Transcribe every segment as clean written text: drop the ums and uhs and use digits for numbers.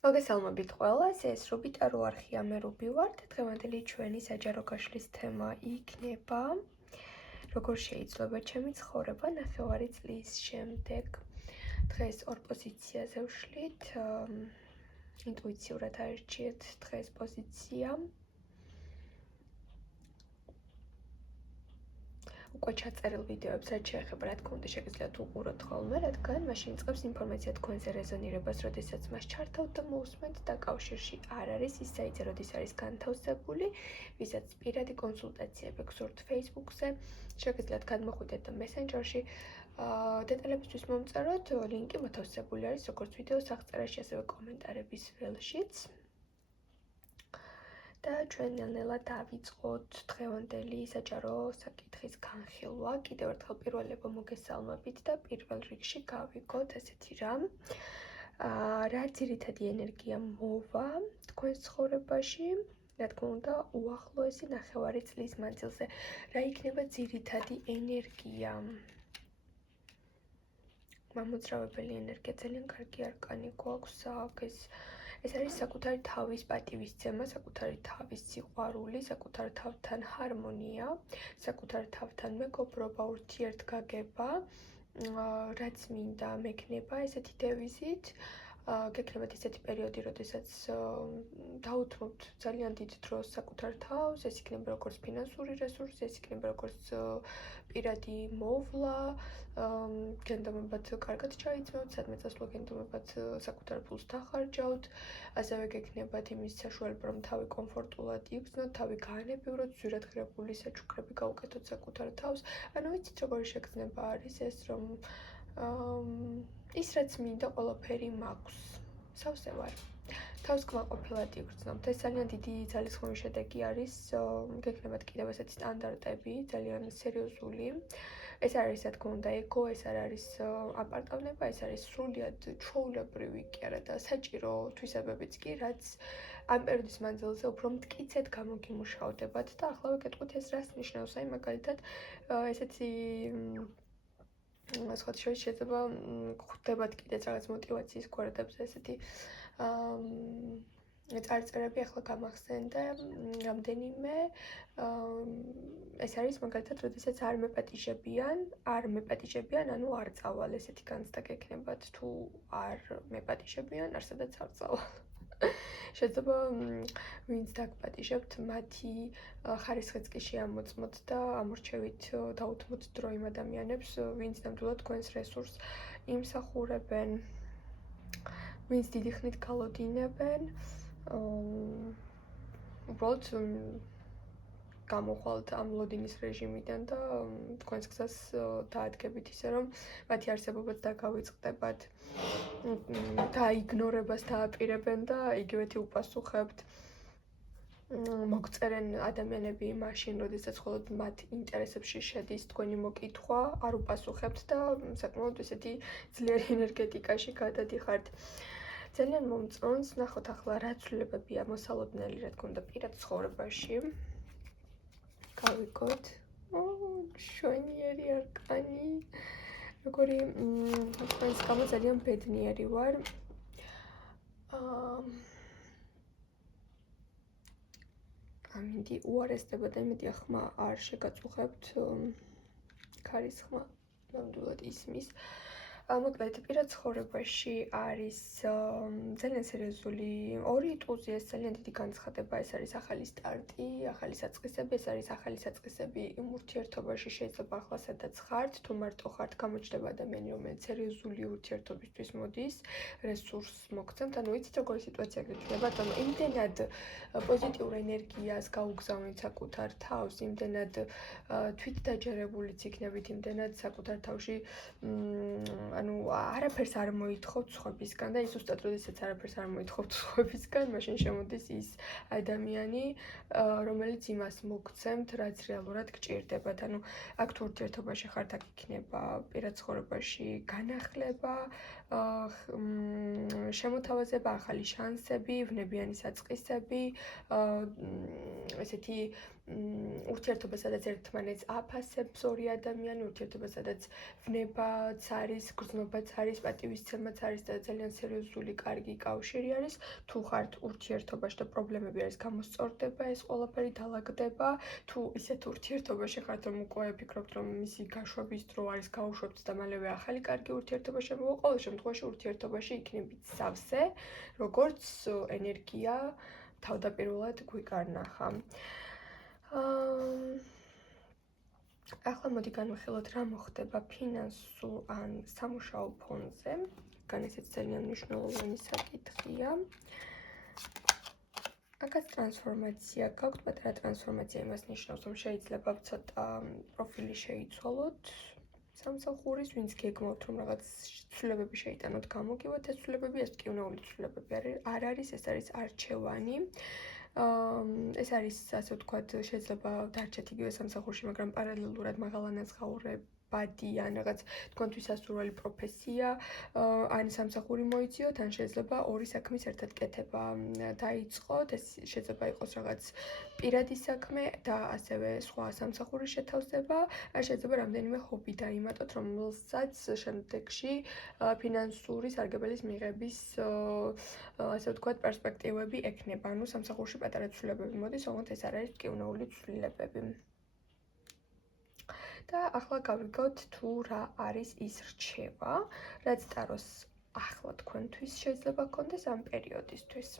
მოგესალმებით ყველას, ეს რუბიტა რო არხია, მე რუბი ვარ და დღევანდელი ჩვენი საჯარო გაშლის თემა იქნება როგორ შეიძლება ჩემი ცხოვრება ნახევარი წლის შემდეგ. დღეს ორ პოზიციაზე ვშლით, ინტუიციურად აირჩიეთ დღეს პოზიცია. უკვე ჩაწერილ ვიდეოებს რაც შეეხება, რა თქმა უნდა, შეგიძლიათ უყუროთ ხოლმე, რადგან მაშინ იწყებს ინფორმაცია თქვენზე რეზონირებას, როდესაც მას ჩართავთ და მოусმენთ და კავშირში არ არის ის საიტზე, როდის არის განთავსებული, ვისაც პირადი კონსულტაციები გსურთ Facebook-ზე, შეგიძლიათ გადმოხვიდეთ და Messenger-ში. დეტალებისთვის მომწეროთ, ლინკი მოთავსებული არის როგორც ვიდეოს აღწერაში, ასევე კომენტარების ველშიც. და ჩვენ ნელ-ნელა დავიწყოთ დღევანდელი საჯარო საკითხის განხილვა. კიდევ ერთხელ პირველობა მოგესალმებით და პირველ რიგში გავიგოთ ესეთი რამ. რა ძირითადი ენერგია მოვა თქვენს ცხოვრებაში, რა თქმა უნდა, უახლოესი ნახევარი წლის მანძილზე. რა იქნება ძირითადი ენერგია? მამოძრავებელი ენერგია ძალიან კარგი არკანი გვაქვს აქ ეს არის საკუთარი თავის პატივისცემა, საკუთარი თავის სიყვარული, საკუთარ თავთან ჰარმონია, საკუთარ თავთან მეგობრობა, ურთიერთგაგება, რაც მინდა მექნება ესეთი დევიზით. გექნებათ ისეთი პერიოდი, როდესაც დაუთმობთ ძალიან დიდ დროს საკუთარ თავს, ეს იქნება როგორც ფინანსური რესურსი, ეს იქნება როგორც პირადი მოვლა, გენდომებად კარგად ჩაიცმევთ, სადმე წასვლა გენდომებად საკუთარ ფულს დახარჯავთ, ასევე გექნებათ იმის საშუალება, რომ თავი კომფორტულად იგრძნოთ, თავი გაანებივროთ, ძვირადღირებული საჩუქრები გაუკეთოთ საკუთარ თავს. ანუ იცით როგორი შეგრძნება არის ეს, რომ ის რაც მინდა ყველაფერი მაქვს. სავსე ვარ. თავს კმაყოფილად იგრძნობთ. ეს ძალიან დიდი ძალისხმევის შედეგი არის. გექნებათ კიდევ ესეთი სტანდარტები, ძალიან სერიოზული. ეს არის, რა თქმა უნდა, ეგო, ეს არ არის აპარტავნება, ეს არის სრულიად ჩვეულებრივი კი არა და საჭირო თვისებებიც კი, რაც ამ პერიოდის მანძილზე უფრო მტკიცედ გამოგიმუშავდებათ და ახლა ვეკითხოთ ეს რას ნიშნავს, აი მაგალითად ესეთი სხვა შეიძლება ხვდებათ კიდეც რაღაც მოტივაციის გვერდებზე ესეთი წარწერები ახლა გამახსენდა რამდენიმე ეს არის მაგალითად როდესაც არ მეპატიჟებიან, ანუ არ წავალ ესეთი განცდა გექნებათ თუ არ მეპატიჟებიან, არსადაც არ წავალ. შეიძლება ვინც დაგპატიჟებთ, მათი ხარისხიც კი შეამოწმოთ და ამორჩევით დაუთმოთ დრო იმ ადამიანებს, ვინც ნამდვილად თქვენს რესურსს იმსახურებენ, ვინც დიდი ხნით გალოდინებენ, უბრალოდ გამოხვალთ ამ ლოდინის რეჟიმიდან და თქვენს გზას დაადგებით ისე, რომ მათი არსებობაც დაგავიწყდებათ. დაიგნორებას დააპირებენ და იგივეთი უპასუხებთ. მოგწერენ ადამიანები მაშინ, როდესაც მხოლოდ მათ ინტერესებში შედის თქვენი მოკითხვა, არ უპასუხებთ და საკმაოდ ესეთი ძლიერი ენერგეტიკაში გადადიხართ. ძალიან მომწონს, ნახოთ ახლა რა ცვლილებებია მოსალოდნელი, რა თქმა უნდა, პირად ცხოვრებაში. გავიგოთ. შვენიერი არკანი. როგორი თქვენს გამო ძალიან ბედნიერი ვარ. ამინდი უარესდება და იმედია ხმა არ შეგაწუხებთ. ქარისხმა ნამდვილად ისმის. მოკლედ, პირად ცხოვრებაში არის ძალიან სერიოზული ორი ტუზი, ეს ძალიან დიდი განცხადება, ეს არის ახალი სტარტი, ახალი საწყისები, ეს არის ახალი საწყისები იმ ურთიერთობაში, შეიძლება ახლა სადაც ხართ, თუ მარტო ხართ, გამოჩნდება ადამიანი, რომელიც სერიოზული ურთიერთობისთვის მოდის, რესურსს მოგცემთ, ანუ იცით როგორი სიტუაცია გექნებათ, რომ იმდენად პოზიტიურ ენერგიას გაუგზავნით საკუთარ თავს, იმდენად თვითდაჯერებულიც იქნებით, იმდენად საკუთარ თავში ანუ არაფერს არ მოითხოვთ სხვებისგან და ის უბრალოდ როდესაც არაფერს არ მოითხოვთ სხვებისგან, მაშინ შემოდის ის ადამიანი, რომელიც იმას მოგცემთ, რაც რეალურად გჭირდებათ. ანუ აქ თუ ურთიერთობაში ხართ, აქ იქნება პირად ცხოვრებაში განახლება, შემოთავაზება, ახალი შანსები, ვნებიანი საწყისები, ესეთი ურთიერთობა, სადაც ერთმანეთს აფასებს ორი ადამიანი, ურთიერთობა, სადაც ვნებაც არის, გრძნობაც არის, პატივისცემაც არის და ძალიან სერიოზული, კარგი კავშირი არის. თუ ხართ ურთიერთობაში და პრობლემები არის, გამოსწორდება ეს ყველაფერი, დაალაგდება. თუ ისეთ ურთიერთობაში ხართ, რომ უკვე ფიქრობთ, რომ მისი გაშვების დრო არის, გაუშვებთ და მალევე ახალი კარგი ურთიერთობა შემოვა, ყოველ შემთხვევაში ურთიერთობაში იქნებით სავსე, როგორც ენერგია თავდაპირველად გვიკარნახა. ახლა მოდი განვიხილოთ, რა მოხდება ფინანსურ ან სამუშაო ფონზე. განესეც ძალიან მნიშვნელოვანი საკითხია. აქაც ტრანსფორმაცია გაქვთ, პატარა ტრანსფორმაცია იმას ნიშნავს, რომ შეიძლება ცოტა პროფილი შეიცვალოთ სამსახურის, ვინც გეგმავთ, რომ რაღაც ცვლილებები შეიტანოთ, გამოგივათ ეს ცვლილებები, ეს მტკივნეული ცვლილებები არ არის, ეს არის არჩევანი. ეს არის, ასე ვთქვათ, შეიძლება დარჩეთ იგივე სამსახურში, მაგრამ პარალელურად მაღალანაზღაურებადი ან რაღაც თქვენთვის ასურველი პროფესია, ან სამსახური მოიციოთ, ან შეიძლება ორი საქმის ერთად კეთება დაიწყოთ. ეს შეიძლება იყოს რაღაც პირადი საქმე და ასევე სხვა სამსახურის შეთავსება, ან შეიძლება რამდენიმე ჰობი დაიმატოთ, რომელსაც შემდეგში ფინანსური სარგებელის მიღების, ასე ვთქვათ, პერსპექტივები ექნება. ანუ სამსახურში პატარა ცვლილებები მოდის, თუმცა ეს არ არის მტკივნეული ცვლილებები. და ახლა გავიგოთ თუ რა არის ის რჩევა, რაც ტაროს ახლა თქვენთვის შეიძლება გქონდეს ამ პერიოდისთვის.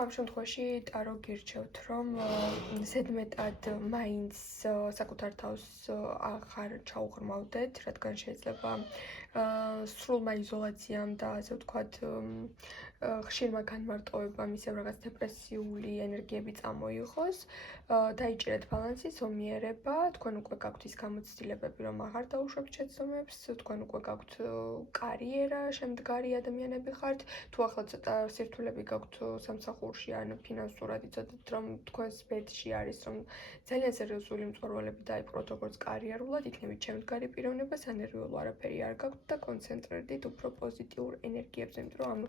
ამ შემთხვევაში ტარო გირჩევთ, რომ ზედმეტად მაინც საკუთარ თავს აღარ ჩაუღრმავდეთ, რადგან შეიძლება სრულმა იზოლაციამ და ასე ვთქვათ, ხშირმა განმარტოვებამ ისევ რაღაც დეპრესიული ენერგიები წამოიღოს, დაიჭირეთ ბალანსი, ზომიერება, თქვენ უკვე გაქვთ ის გამოცდილებები, რომ აღარ დაუშვებთ შეცდომებს, თქვენ უკვე გაქვთ კარიერა, შემდგარი ადამიანები ხართ, თუ ახლა ცოტა სირთულეები გაქვთ სამსახურში ან ფინანსურად იცოდეთ, რომ თქვენს ბედში არის, რომ ძალიან სერიოზული მწვერვალები დაიპყროთ როგორც კარიერულად, იქნებით შემდგარი პიროვნება, სანერვიულო არაფერი არ გაქვთ და კონცენტრირდით უფრო პოზიტიურ ენერგიებზე, იმიტომ რომ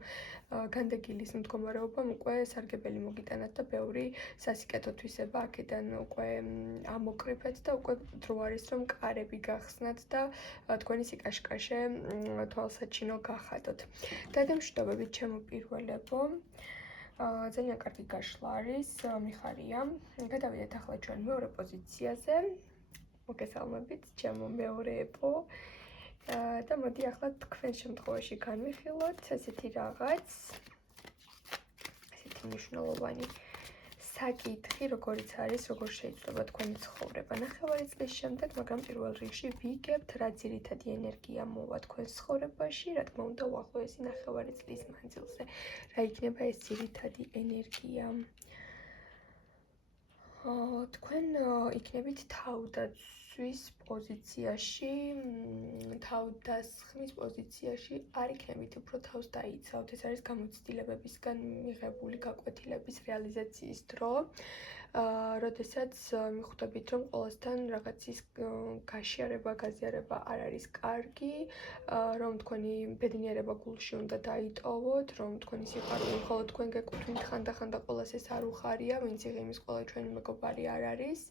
განდეგილის მდგომარეობამ უკვე სარგებელი მოგიტანათ და ბევრი სასიკეთო თვისება აქედან უკვე ამოკრიფეთ და უკვე დრო არის, რომ კარები გახსნათ და თქვენი სიკაშკაშე თვალსაჩინო გახადოთ. დადამშვიდობებით, ჩემო პირველებო, ძალიან კარგი გაშლა არის, მიხარია. გადავიდეთ ახლა ჩვენ მეორე პოზიციაზე. მოგესალმებით, ჩემო მეორეებო. და მოდი ახლა თქვენ შემთხვევაში განვიხილოთ ესეთი რაღაც, ესეთი მნიშვნელოვანი საკითხი, როგორიც არის, როგორ შეიძლება თქვენი ცხოვრება ნახევარი წლის შემდეგ, მაგრამ პირველ რიგში ვიგებთ, რა ძირითადი ენერგია მოვა თქვენს ცხოვრებაში, რა თქმა უნდა, უახლოესი ნახევარი წლის მანძილზე. რა იქნება ეს ძირითადი ენერგია? თქვენ იქნებით თავდაცვის პოზიციაში, თავდასხმის პოზიციაში არ იქნებით უფრო თავს დაიცავთ. ეს არის გამოცდილებებისგან მიღებული გაკვეთილების რეალიზაციის დრო. როდესაც მიხვდებით, რომ ყველასთან რაღაცის გაშიარება, გაზიარება არ არის კარგი, რომ თქვენი ბედნიერება გულში უნდა დაიტოვოთ, რომ თქვენი სიყვარული მხოლოდ თქვენ გეკუთვნით, ხანდახანდა ყველას ეს არ უხარია, ვინც იღიმის ყველა ჩვენი მეგობარი არ არის.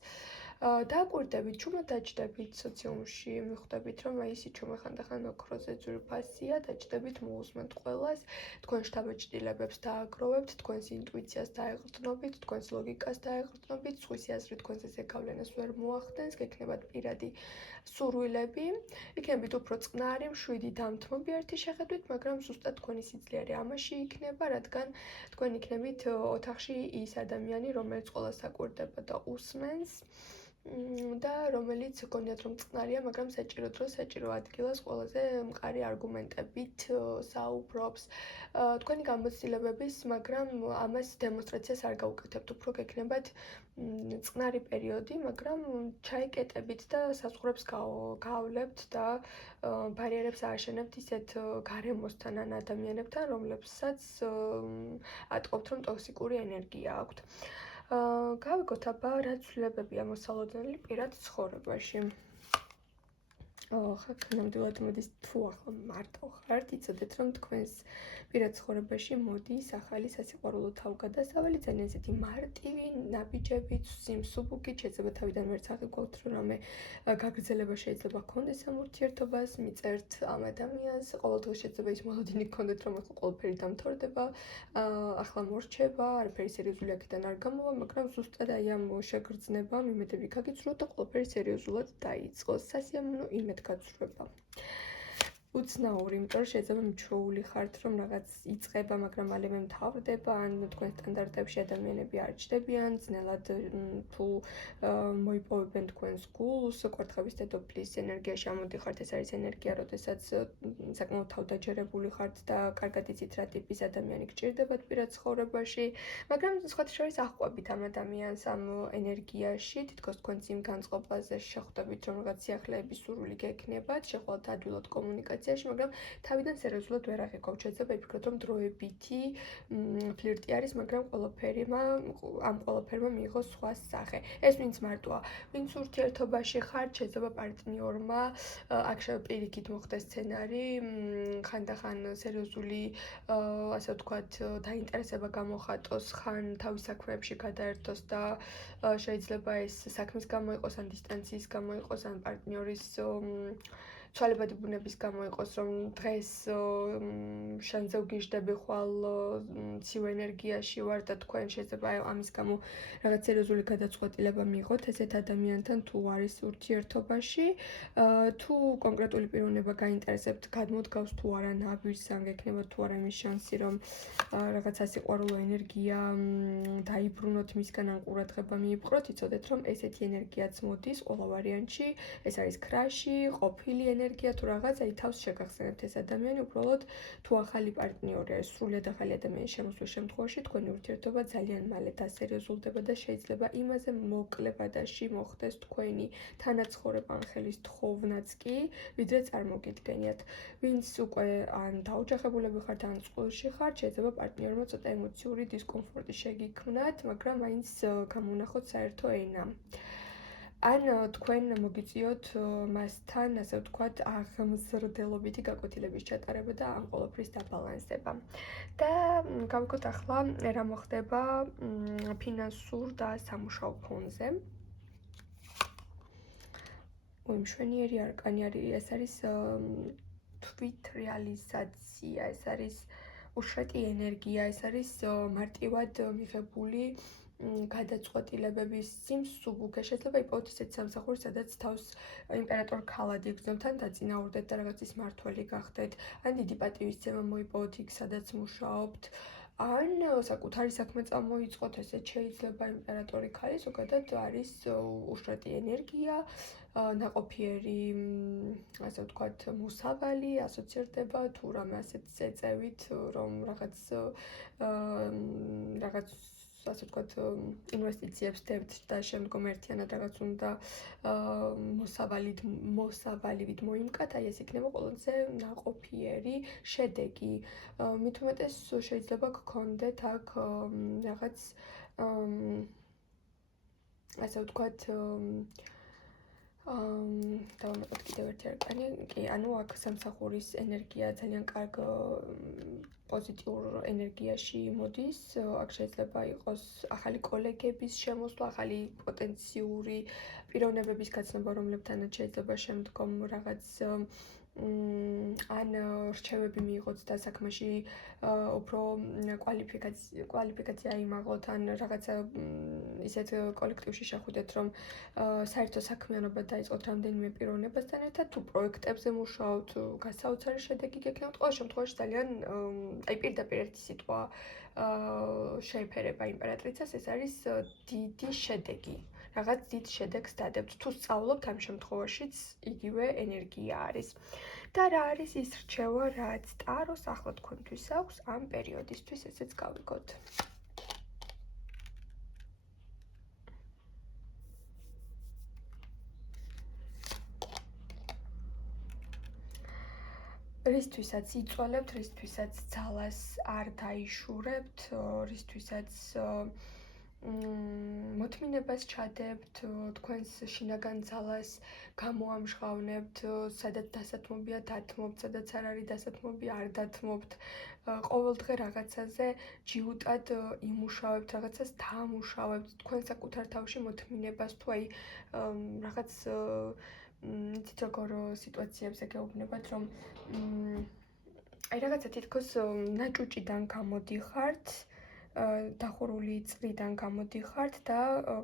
დააკვირდებით, ჩუმად დაჯდებით სოციუმში, მიხვდებით, რომ აი ისი ჩუმე ხანდახან ოქროზე ძვირფასია, დაჯდებით, მოусმენთ ყველას, თქვენ შთაბეჭდილებებს დააგროვებთ, თქვენს ინტუიციას დაეღრდნობით, თქვენს ლოგიკას დაეღრდნობით, სხვისი აზრი თქვენზე ზეგავლენას ვერ მოახდენს, გექნებათ პირადი სურვილები, იქნებით უფრო წყნარი, მშვიდი, დამთმობიერთი შეხედვით, მაგრამ ზუსტად თქვენი სიძლიერე ამაში იქნება, რადგან თქვენ იქნებით ოთახში ის ადამიანი, რომელიც ყველას აკვირდება და უსმენს. და რომელიც გონიათ რომ წყნარია, მაგრამ საჭირო დროს, საჭირო ადგილას ყველაზე მყარი არგუმენტებით საუბრობს. თქვენი გამოცდილებების, მაგრამ ამას დემონსტრაციას არ გაუკეთებთ, უფრო გექნებათ წყნარი პერიოდი, მაგრამ ჩაიკეტებით და საზღვრებს გავლებთ და ბარიერებს ააშენებთ ისეთ გარემოსთან ან ადამიანებთან, რომლებსაც ატყობთ, რომ ტოქსიკური ენერგია აქვთ. გავიგოთ აბა რა ცვლილებებია მოსალოდნელი პირად ცხოვრებაში. ნამდვილად მოდის თუ ახლა მარტო ხართ, იცოდეთ რომ თქვენს პირად ცხოვრებაში მოდის ახალი სასიყვარულო თავგადასავალი, ძალიან ისეთი მარტივი, ნაბიჯებით, სიმსუბუქით, შეიძლება თავიდან ვერც აღიქვათ რომ რამე გაგრძელება შეიძლება გქონდეს ამ ურთიერთობას, მიწერთ ამ ადამიანს, ყოველდღე შეიძლება ის მოლოდინი გქონდეთ რომ ახლა ყველაფერი დამთავრდება, ახლა მორჩება, არაფერი სერიოზული აქედან არ გამოვა, მაგრამ ზუსტად აი ამ შეგრძნებამ იმედები გაგიცნოთ და ყველაფერი სერიოზულად დაიწყოს. სასიამოვნო იმედ გაცრუება. უცნაური, იმიტომ რომ შეიძლება მიჩვეული ხართ, რომ რაღაც იწყება, მაგრამ მალე მთავრდება, ან თქვენ სტანდარტებში ადამიანები არ ჩდებიან, ძნელად თუ მოიპოვებენ თქვენს გულს, კვერთხების დედოფლის ენერგიაში ამოდიხართ, ეს არის ენერგია, როდესაც საკმაოდ თავდაჯერებული ხართ და კარგად იცით რა ტიპის ადამიანი გჭირდებათ პირად ცხოვრებაში, მაგრამ სხვათა შორის აღყვებით ამ ადამიანს ამ ენერგიაში, თითქოს თქვენც იმ განწყობაზე შეხვდებით, რომ რაღაც სიახლეების სურვილი გექნებათ, შეხვდათ ადვილად კომუნიკაციაში, მაგრამ თავიდან სერიოზულად ვერ აღიქვთ. შეიძლება იფიქროთ, რომ დროებითი ფლირტი არის, მაგრამ ამ ყველაფერმა მიიღოს სხვა სახე. ეს ვინც მარტოა, ვინც ურთიერთობაში ხართ, შეიძლება პარტნიორმა აქ პირიქით მოხდეს სცენარი, ხანდახან სერიოზული, ასე ვთქვათ, დაინტერესება გამოხატოს, ხან თავის საქმეებში გადაერთოს და შეიძლება ეს საქმის გამო იყოს, ან დისტანციის გამო იყოს, ან პარტნიორის ცვალებადი ბუნების გამო იყოს, რომ დღეს შანზე ვგიჟდები ხვალ ციო ენერგიაში ვარ და თქვენ შეიძლება ამის გამო რაღაც სერიოზული გადაწყვეტილება მიიღოთ ესეთ ადამიანთან თუ არის ურთიერთობაში, თუ კონკრეტული პიროვნება გაინტერესებთ, გადმოდგავს თუ არა ნაბიჯს, ან გექნება თუ არა იმის შანსი, რომ რაღაც სასიყვარულო ენერგია დაიბრუნოთ მისგან, ან ყურადღება მიიპყროთ, იცოდეთ, რომ ესეთი ენერგიაც მოდის ყველა ვარიანტში, ეს არის ქრაში, ყოფილი ენერგია თუ რაღაც, აი თავს შეგახსენებთ ეს ადამიანი, უბრალოდ თუ ახალი პარტნიორი არის, სრულიად ახალი ადამიანის შემოსვლის შემთხვევაში, თქვენი ურთიერთობა ძალიან მალე დასერიოზულდება და შეიძლება იმაზე მოკლე ბადაში მოხდეს თქვენი თანაცხოვრება ან ხელის თხოვნაც კი, ვიდრე წარმოგიდგენიათ. ვინც უკვე ან დაოჯახებულები ხართ, ან წყვილში ხართ, შეიძლება პარტნიორმა ცოტა ემოციური დისკომფორტი შეგიქმნათ, მაგრამ მაინც გამონახოთ საერთო ენა. ან თქვენ მოგიწიოთ მასთან, ასე ვთქვათ, აღმზრდელობითი გაკვეთილების ჩატარება და ამ ყველაფრის დაბალანსება. და გავიგოთ ახლა რა მოხდება ფინანსურ და სამუშაო ფონზე. მშვენიერი არკანი ეს არის თვით რეალიზაცია, ეს არის უშრეტი ენერგია, ეს არის მარტივად მიღებული გადაწყვეტილებების სიმსუბუქე. შეიძლება იპოვოთ ისეთ სამსახური, სადაც თავს იმპერატორ ქალად იგრძნობთ, ან დაწინაურდეთ და რაღაცის მმართველი გახდეთ, ან დიდი პატივისცემა მოიპოვოთ იქ, სადაც მუშაობთ, ან საკუთარი საქმე წამოიწყოთ, ესეც შეიძლება. იმპერატორი ქალი ზოგადად არის უშრეტი ენერგია, ნაყოფიერი, ასე ვთქვათ, მოსავალი, ასოცირდება თუ რამე ასეთ წეწევით, რომ რაღაც ასე ვთქვათ, ინვესტიციებს დებთ და შემდგომ ერთიანად რაღაც უნდა მოსავალივით მოიმკათ, აი ეს იქნება ყველაზე ნაყოფიერი შედეგი. მით უმეტეს შეიძლება გქონდეთ აქ რაღაც ასე ვთქვათ, დავამატოთ კიდევ ერთი არკანი, კი, ანუ აქ სამსახურის ენერგია ძალიან კარგ პოზიტიურ ენერგიაში მოდის, აქ შეიძლება იყოს ახალი კოლეგების შემოსვლა, ახალი პოტენციური პიროვნებების გაცნობა, რომლებთანაც შეიძლება შემდგომ რაღაც ან რჩევები მიიღოთ და საქმეში უფრო კვალიფიკაცია იმაღლოთ, ან რაღაცა ისეთ კოლექტივში შეხვიდეთ, რომ საერთო საქმიანობა დაიწყოთ რამდენიმე პიროვნებასთან ერთად, თუ პროექტებზე მუშაობთ, გასაოცარი შედეგი გექნებათ. ყოველ შემთხვევაში ძალიან აი პირდაპირ ერთი სიტყვა შეეფერება იმპერატრიცას, ეს არის დიდი შედეგი. რაღაც დიდ შედეგს დადებთ. თუ სწავლობთ, ამ შემთხვევაშიც იგივე ენერგია არის. და რა არის ის რჩევა, რაც ტაროს ახლა თქვენთვის აქვს ამ პერიოდისთვის, ესეც გავიგოთ. რისთვისაც იწვალებთ, რისთვისაც ძალას არ დაიშურებთ, რისთვისაც მოთმინებას ჩადებთ, თქვენს შინაგან ძალას გამოამჟღავნებთ, სადაც დასათმობია დათმობთ, სადაც არ არის დასათმობი არ დათმობთ, ყოველდღე რაღაცაზე ჯიუტად იმუშავებთ, რაღაცას დაამუშავებთ, თქვენ საკუთარ თავში მოთმინებას თუ აი რაღაც იცით როგორ სიტუაციებზე გეუბნებათ, რომ აი რაღაცა თითქოს ნაჭუჭიდან გამოდიხართ, დახურული წრიდან გამოდიხართ და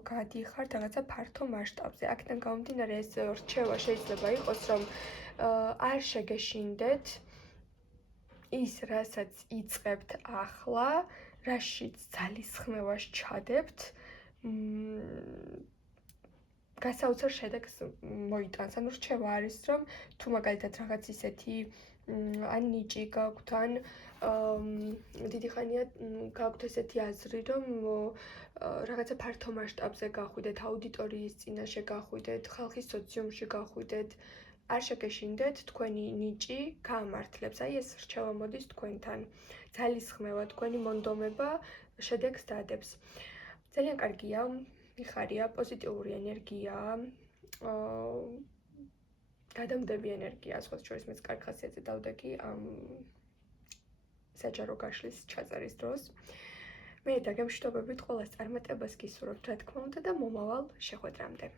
გადიხართ რაღაცა ფართო მასშტაბზე. აქედან გამომდინარე ეს რჩევა შეიძლება იყოს, რომ არ შეგეშინდეთ ის, რასაც იწყებთ ახლა, რაშიც ძალისხმევას ჩადებთ, გასაოცარ შედეგს მოიტანს. ანუ რჩევა არის, რომ თუ მაგალითად რაღაც ისეთი ან ნიჭი გაქვთ, ან დიდი ხანია გაქვთ ესეთი აზრი, რომ რაღაცა ფართო მასშტაბზე გახვიდეთ, აუდიტორიის წინაშე გახვიდეთ, ხალხის სოციუმში გახვიდეთ, არ შეგეშინდეთ, თქვენი ნიჭი გაამართლებს. აი ეს რჩევა მოდის თქვენთან. ძალისხმევა, თქვენი მონდომება შედეგს დადებს. ძალიან კარგია, მიხარია, პოზიტიური ენერგიაა. გადამდები ენერგია, სხვა შორის მეც კარგ ხასიათზე დავდეგი ამ საჯარო გაშლის ჩაწერის დროს. მე დაგემშვიდობებით, ყველას წარმატებას გისურვებთ, რა თქმა უნდა და მომავალ შეხვედრამდე.